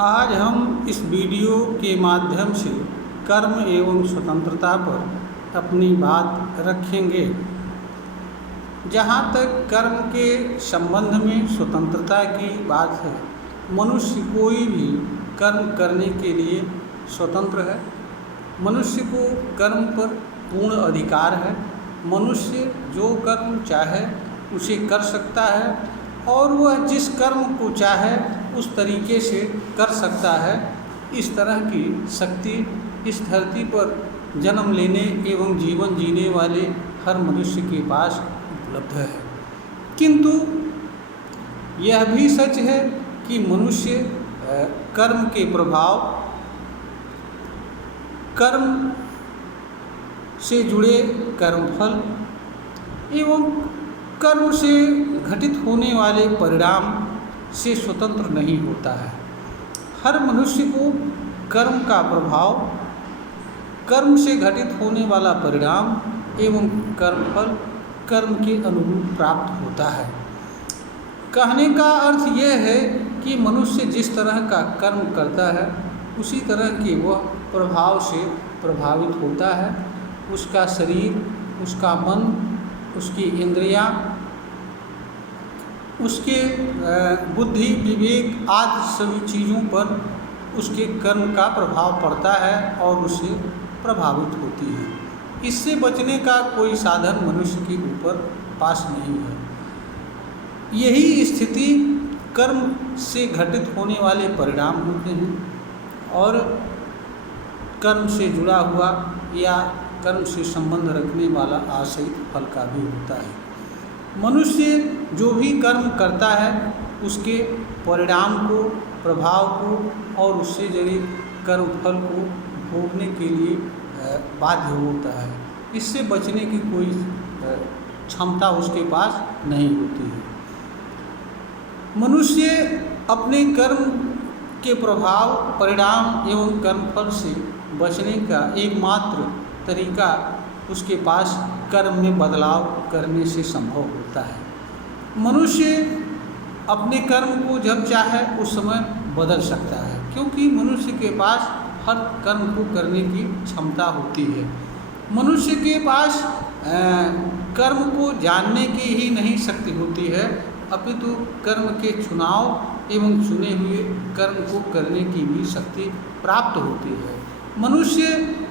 आज हम इस वीडियो के माध्यम से कर्म एवं स्वतंत्रता पर अपनी बात रखेंगे। जहाँ तक कर्म के संबंध में स्वतंत्रता की बात है, मनुष्य कोई भी कर्म करने के लिए स्वतंत्र है। मनुष्य को कर्म पर पूर्ण अधिकार है। मनुष्य जो कर्म चाहे उसे कर सकता है और वह जिस कर्म को चाहे उस तरीके से कर सकता है। इस तरह की शक्ति इस धरती पर जन्म लेने एवं जीवन जीने वाले हर मनुष्य के पास उपलब्ध है। किंतु यह भी सच है कि मनुष्य कर्म के प्रभाव, कर्म से जुड़े कर्मफल एवं कर्म से घटित होने वाले परिणाम से स्वतंत्र नहीं होता है। हर मनुष्य को कर्म का प्रभाव, कर्म से घटित होने वाला परिणाम एवं कर्मफल कर्म के अनुरूप प्राप्त होता है। कहने का अर्थ यह है कि मनुष्य जिस तरह का कर्म करता है उसी तरह के वह प्रभाव से प्रभावित होता है। उसका शरीर, उसका मन, उसकी इंद्रियां, उसके बुद्धि, विवेक आदि सभी चीज़ों पर उसके कर्म का प्रभाव पड़ता है और उससे प्रभावित होती है। इससे बचने का कोई साधन मनुष्य के ऊपर पास नहीं है। यही स्थिति कर्म से घटित होने वाले परिणाम होते हैं और कर्म से जुड़ा हुआ या कर्म से संबंध रखने वाला आश्रित फल का भी होता है। मनुष्य जो भी कर्म करता है उसके परिणाम को, प्रभाव को और उससे जुड़े कर्म फल को भोगने के लिए बाध्य होता है। इससे बचने की कोई क्षमता उसके पास नहीं होती है। मनुष्य अपने कर्म के प्रभाव, परिणाम एवं कर्मफल से बचने का एकमात्र तरीका उसके पास कर्म में बदलाव करने से संभव होता है। मनुष्य अपने कर्म को जब चाहे उस समय बदल सकता है, क्योंकि मनुष्य के पास हर कर्म को करने की क्षमता होती है। मनुष्य के पास कर्म को जानने की ही नहीं शक्ति होती है, अपितु कर्म के चुनाव एवं चुने हुए कर्म को करने की भी शक्ति प्राप्त होती है। मनुष्य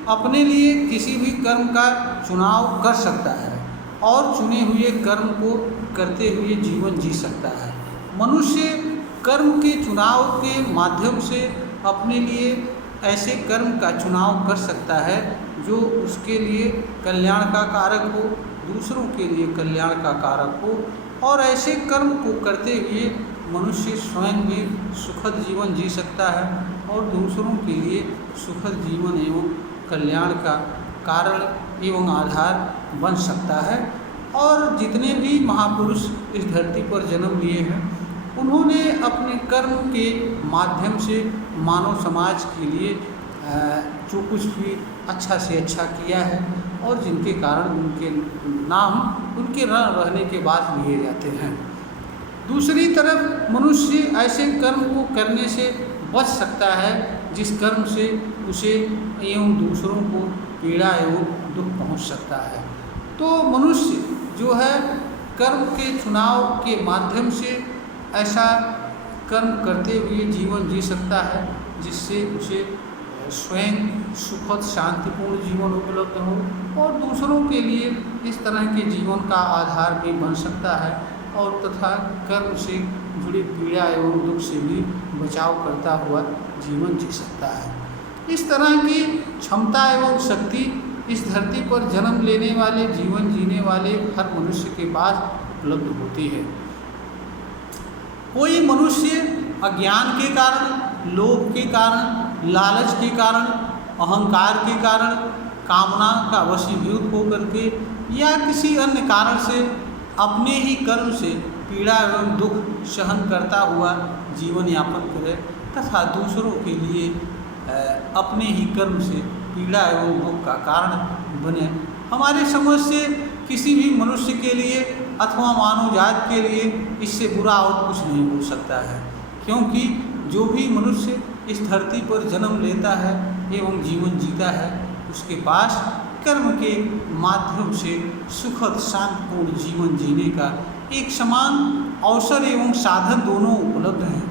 अपने लिए किसी भी कर्म का चुनाव कर सकता है और चुने हुए कर्म को करते हुए जीवन जी सकता है। मनुष्य कर्म के चुनाव के माध्यम से अपने लिए ऐसे कर्म का चुनाव कर सकता है जो उसके लिए कल्याण का कारक हो, दूसरों के लिए कल्याण का कारक हो और ऐसे कर्म को करते हुए मनुष्य स्वयं भी सुखद जीवन जी सकता है और दूसरों के लिए सुखद जीवन एवं कल्याण का कारण एवं आधार बन सकता है। और जितने भी महापुरुष इस धरती पर जन्म लिए हैं उन्होंने अपने कर्म के माध्यम से मानव समाज के लिए जो कुछ भी अच्छा से अच्छा किया है और जिनके कारण उनके नाम उनके रहने के बाद लिए जाते हैं। दूसरी तरफ मनुष्य ऐसे कर्म को करने से बच सकता है जिस कर्म से उसे एवं दूसरों को पीड़ा एवं दुख पहुंच सकता है। तो मनुष्य जो है कर्म के चुनाव के माध्यम से ऐसा कर्म करते हुए जीवन जी सकता है जिससे उसे स्वयं सुखद शांतिपूर्ण जीवन उपलब्ध हो और दूसरों के लिए इस तरह के जीवन का आधार भी बन सकता है और तथा कर्म से जुड़ी पीड़ा एवं दुख से भी बचाव करता हुआ जीवन जी सकता है। इस तरह की क्षमता एवं शक्ति इस धरती पर जन्म लेने वाले, जीवन जीने वाले हर मनुष्य के पास उपलब्ध होती है। कोई मनुष्य अज्ञान के कारण, लोभ के कारण, लालच के कारण, अहंकार के कारण, कामना का वशीभूत होकर के या किसी अन्य कारण से अपने ही कर्म से पीड़ा एवं दुख सहन करता हुआ जीवन यापन करे तथा दूसरों के लिए अपने ही कर्म से पीड़ा एवं दुख का कारण बने। हमारे समझ से किसी भी मनुष्य के लिए अथवा मानव जात के लिए इससे बुरा और कुछ नहीं हो सकता है, क्योंकि जो भी मनुष्य इस धरती पर जन्म लेता है एवं जीवन जीता है, उसके पास कर्म के माध्यम से सुखद शांतिपूर्ण जीवन जीने का एक समान अवसर एवं साधन दोनों उपलब्ध हैं।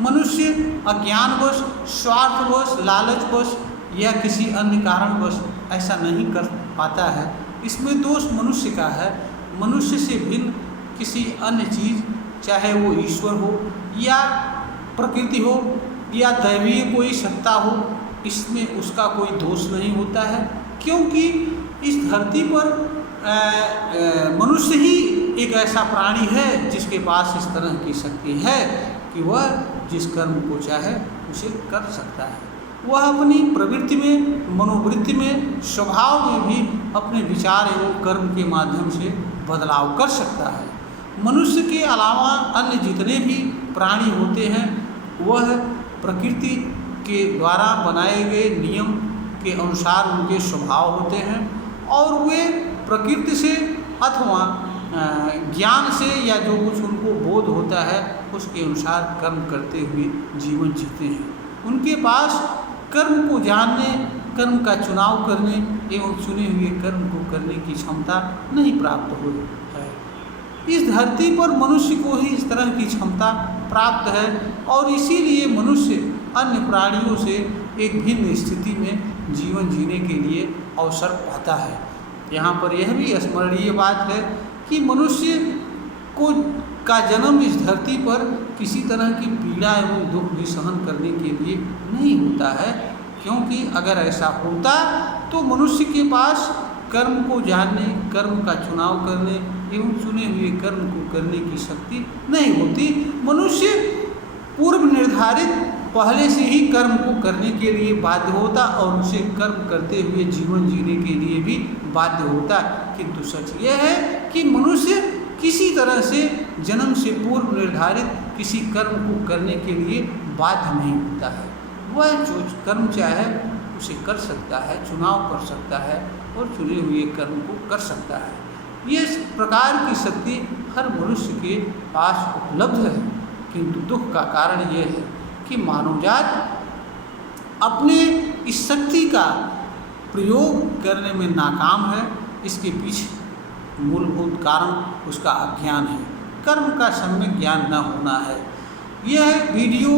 मनुष्य अज्ञानवश, स्वार्थवश, लालचवश या किसी अन्य कारणवश ऐसा नहीं कर पाता है। इसमें दोष मनुष्य का है। मनुष्य से भिन्न किसी अन्य चीज़, चाहे वो ईश्वर हो या प्रकृति हो या दैवीय कोई सत्ता हो, इसमें उसका कोई दोष नहीं होता है, क्योंकि इस धरती पर मनुष्य ही एक ऐसा प्राणी है जिसके पास इस तरह की शक्ति है कि वह जिस कर्म को चाहे उसे कर सकता है। वह अपनी प्रवृत्ति में, मनोवृत्ति में, स्वभाव में भी अपने विचार एवं कर्म के माध्यम से बदलाव कर सकता है। मनुष्य के अलावा अन्य जितने भी प्राणी होते हैं वह प्रकृति के द्वारा बनाए गए नियम के अनुसार उनके स्वभाव होते हैं और वे प्रकृति से अथवा ज्ञान से या जो कुछ उनको बोध होता है उसके अनुसार कर्म करते हुए जीवन जीते हैं। उनके पास कर्म को जानने, कर्म का चुनाव करने एवं चुने हुए कर्म को करने की क्षमता नहीं प्राप्त हुई है। इस धरती पर मनुष्य को ही इस तरह की क्षमता प्राप्त है और इसीलिए मनुष्य अन्य प्राणियों से एक भिन्न स्थिति में जीवन जीने के लिए अवसर पाता है। यहाँ पर यह भी स्मरणीय बात है कि मनुष्य का जन्म इस धरती पर किसी तरह की पीड़ा एवं दुख भी सहन करने के लिए नहीं होता है, क्योंकि अगर ऐसा होता तो मनुष्य के पास कर्म को जानने, कर्म का चुनाव करने एवं चुने हुए कर्म को करने की शक्ति नहीं होती। मनुष्य पूर्व निर्धारित पहले से ही कर्म को करने के लिए बाध्य होता और उसे कर्म करते हुए जीवन जीने के लिए भी बाध्य होता। किंतु सच यह है कि मनुष्य किसी तरह से जन्म से पूर्व निर्धारित किसी कर्म को करने के लिए बाध्य नहीं होता है। वह जो कर्म चाहे उसे कर सकता है, चुनाव कर सकता है और चुने हुए कर्म को कर सकता है। ये इस प्रकार की शक्ति हर मनुष्य के पास उपलब्ध है। किंतु दुख का कारण यह है कि मानवजात अपने इस शक्ति का प्रयोग करने में नाकाम है। इसके पीछे मूलभूत कारण उसका अज्ञान है, कर्म का सम्यक ज्ञान न होना है। यह वीडियो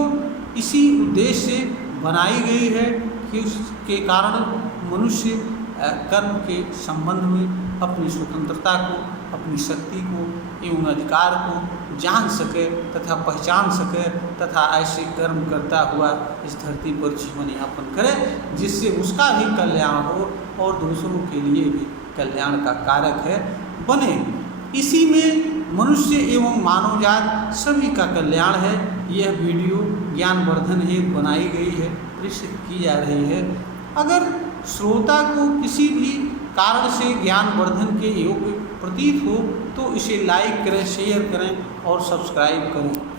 इसी उद्देश्य से बनाई गई है कि उसके कारण मनुष्य कर्म के संबंध में अपनी स्वतंत्रता को, अपनी शक्ति को एवं अधिकार को जान सके तथा पहचान सके तथा ऐसे कर्म करता हुआ इस धरती पर जीवन यापन करे जिससे उसका भी कल्याण हो और दूसरों के लिए भी कल्याण का कारक है बने। इसी में मनुष्य एवं मानवजात सभी का कल्याण है। यह वीडियो ज्ञानवर्धन हेतु बनाई गई है, प्रेषित की जा रही है। अगर श्रोता को किसी भी कारण से ज्ञानवर्धन के योग्य प्रतीत हो तो इसे लाइक करें, शेयर करें और सब्सक्राइब करें।